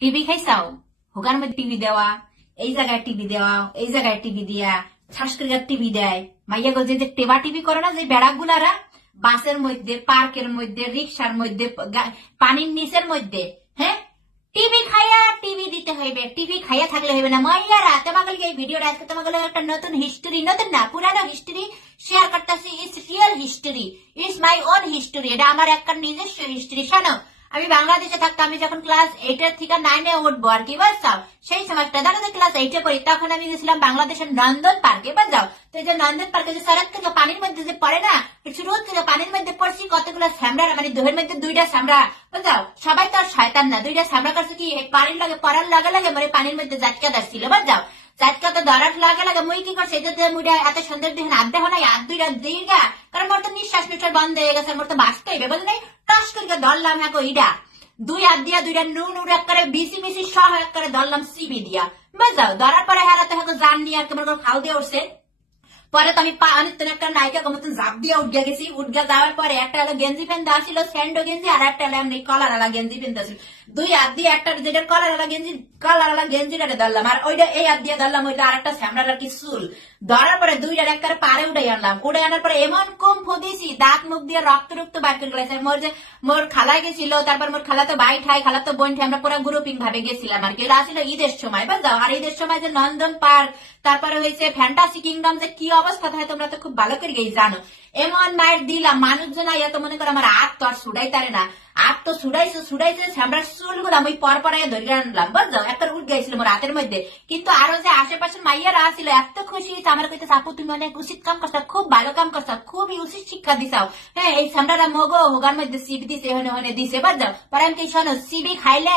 TV খাইছাও হোগার মধ্যে TV দেওয়া এই জায়গায় টিভি দেওয়া এই জায়গায় টিভি দিয়া ছাসকরিয়া টিভি দেয় মাইয়া গো যে টেবা টিভি করে না যে বেড়াগুলারা বাসের মধ্যে পার্কের মধ্যে রিক্সার মধ্যে পানির নিচের মধ্যে হ্যাঁ টিভি খাইয়া টিভি দিতে হইবে টিভি খাইয়া থাকলে হইবে না মাইয়ারা তোমাকে এই ভিডিওটা আজকে তোমাকে একটা নতুন হিস্টরি নতুন না পুরানো হিস্টরি শেয়ার করতেছি it's real history it's my own history এটা আমার একটা নিজস্ব হিস্টরি শোনো আমি বাংলাদেশে থাকতাম আমি যখন ক্লাস 8 এর থেকে 9 এ উঠবো আর কি বুঝছাও সেই সময়টা দেখো যে ক্লাস 8 এ পড়ি তখন আমি গেছিলাম বাংলাদেশের নন্দন পার্কে বুঝাও তো এই যে নন্দন পার্কে যে সড়ক থেকে পানির মধ্যে যে পড়ে না শুরু থেকে পানির মধ্যে পড়ছি কতগুলো স্যামরা মানে দেহের মধ্যে দুইটা স্যামরা বুঝাও সবাই তো আর শয়তান না দুইটা স্যামরা করছে কি পানির লাগে পড়ার লাগে লাগে মানে পানির মধ্যে জাটকা ধরছিল বুঝাও জাটকা তো ধরার লাগে লাগে মুই কি করছে এটা মুইটা এত সুন্দর দেখেন আধ দেখো না আর দুইটা দীর্ঘা কারণ মোর তো নিঃশ্বাস নিঃশ্বাস বন্ধ হয়ে গেছে মোর তো বাঁচতে হইবে বুঝলি টস করে ধরলাম হ্যাঁ ইডা দুই হাত দিয়া দুইটা নুন এক করে বিসি মিসি সহ এক করে ধরলাম সিবি দিয়া বুঝাও ধরার পরে হারাতে হাতে জান নিয়ে আর কেমন করে খাও দিয়ে উঠছে পরে তো আমি একটা নায়িকা মতন জাপ দিয়ে উঠে গেছি উঠে যাওয়ার পরে একটা হলো গেঞ্জি পেনতে আসছিল স্যান্ডো গেঞ্জি আর একটা হলো এমনি কলার আলা গেঞ্জি পেনতে আসছিল দুই হাত দিয়ে একটা যেটা কলার আলা গেঞ্জিটা ধরলাম আর ওইটা এই হাত দিয়ে ধরলাম ওইটা আর একটা স্যামরার আর কি চুল ধরার পরে দুইটার একটা পারে উঠাই আনলাম উঠে আনার পরে এমন কম ফুদিছি দাঁত মুখ দিয়ে রক্ত বাইর করে গেছে মোর খালা গেছিল তারপর মোর খালা তো ভাই ঠাই খালা তো বোন ঠাই আমরা পুরো গ্রুপিং ভাবে গেছিলাম আর কি এটা আসলে ঈদের সময় বুঝাও আর ঈদের সময় যে নন্দন পার্ক তারপরে হয়েছে ফ্যান্টাসি কিংডম যে কি অবস্থা থাকে তোমরা তো খুব ভালো করে জানো এমন মায়ের দিলাম মানুষজন আইয়া তো মনে করো আমার আট তো আর ছুটাই তারে না আট তো ছুটাইছে আমরা চুল গুলাম ওই পর পরাইয়া ধরে আনলাম বুঝলো একটা উঠ গেছিল মোর হাতের মধ্যে কিন্তু আরো যে আশেপাশের মাইয়ারা আসছিল এত খুশি হয়েছে আমার কইতে আপু তুমি অনেক উচিত কাম করছো খুব ভালো কাম করছো খুবই উচিত শিক্ষা দিছাও হ্যাঁ এই সামরারা মগো হোগার মধ্যে সিবি দিছে হনে দিছে বুঝলো পরে আমি কি শোনো সিবি খাইলে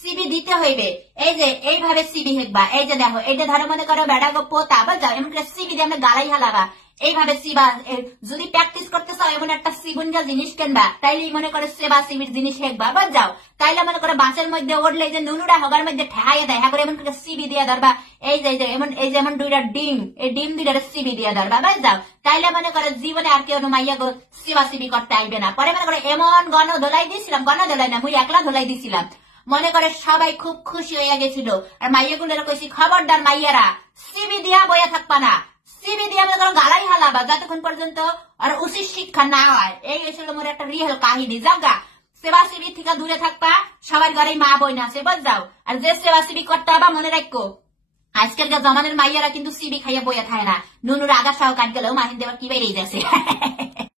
সিবি দিতে হইবে এই যে এইভাবে সিবি হেকবা এই যে দেখো এইটা ধরো মনে করো বেড়া গো পোতা বুঝাও এমন করে সিবি দিয়ে আমরা গালাই হালাবা এইভাবে সিবা যদি প্র্যাকটিস করতে চাও এমন একটা সিগুনজা জিনিস কেনবা তাইলে মনে করে সেবা সিবির জিনিস হেকবা বুঝাও তাইলে মনে করে বাসের মধ্যে উঠলে যে নুনুরা হগার মধ্যে ঠেহাইয়া দেয় হ্যাঁ করে এমন করে সিবি দিয়ে ধরবা এই যে এমন এই যেমন দুইটা ডিম এই ডিম দুইটা সিবি দিয়ে ধরবা বুঝাও তাইলে মনে করে জীবনে আর কেউ মাইয়া গো সিবা সিবি করতে আইবে না পরে মনে করে এমন গণ ধোলাই দিয়েছিলাম গণ ধোলাই না মুই একলা ধোলাই দিছিলাম মনে করে সবাই খুব খুশি হয়ে গেছিল আর মাইয়াগুলো কইছি খবরদার মাইয়ারা সিবি দিয়া বইয়া থাকবা না সিবি দিয়ে মনে করো গালাই হালাবা যতক্ষণ পর্যন্ত আর উচিত শিক্ষা না হয় এই ছিল মোর একটা রিয়েল কাহিনী জাগা সেবা সিবি থেকে দূরে থাকবা সবার ঘরে মা বই না সে যাও আর যে সেবা সিবি করতে হবে মনে রাখো আজকের জমানের মাইয়ারা কিন্তু সিবি খাইয়া বইয়া থাকে না নুনুর আগা সহ কাট গেলেও মাহিন দেবার কি বেরিয়ে যাচ্ছে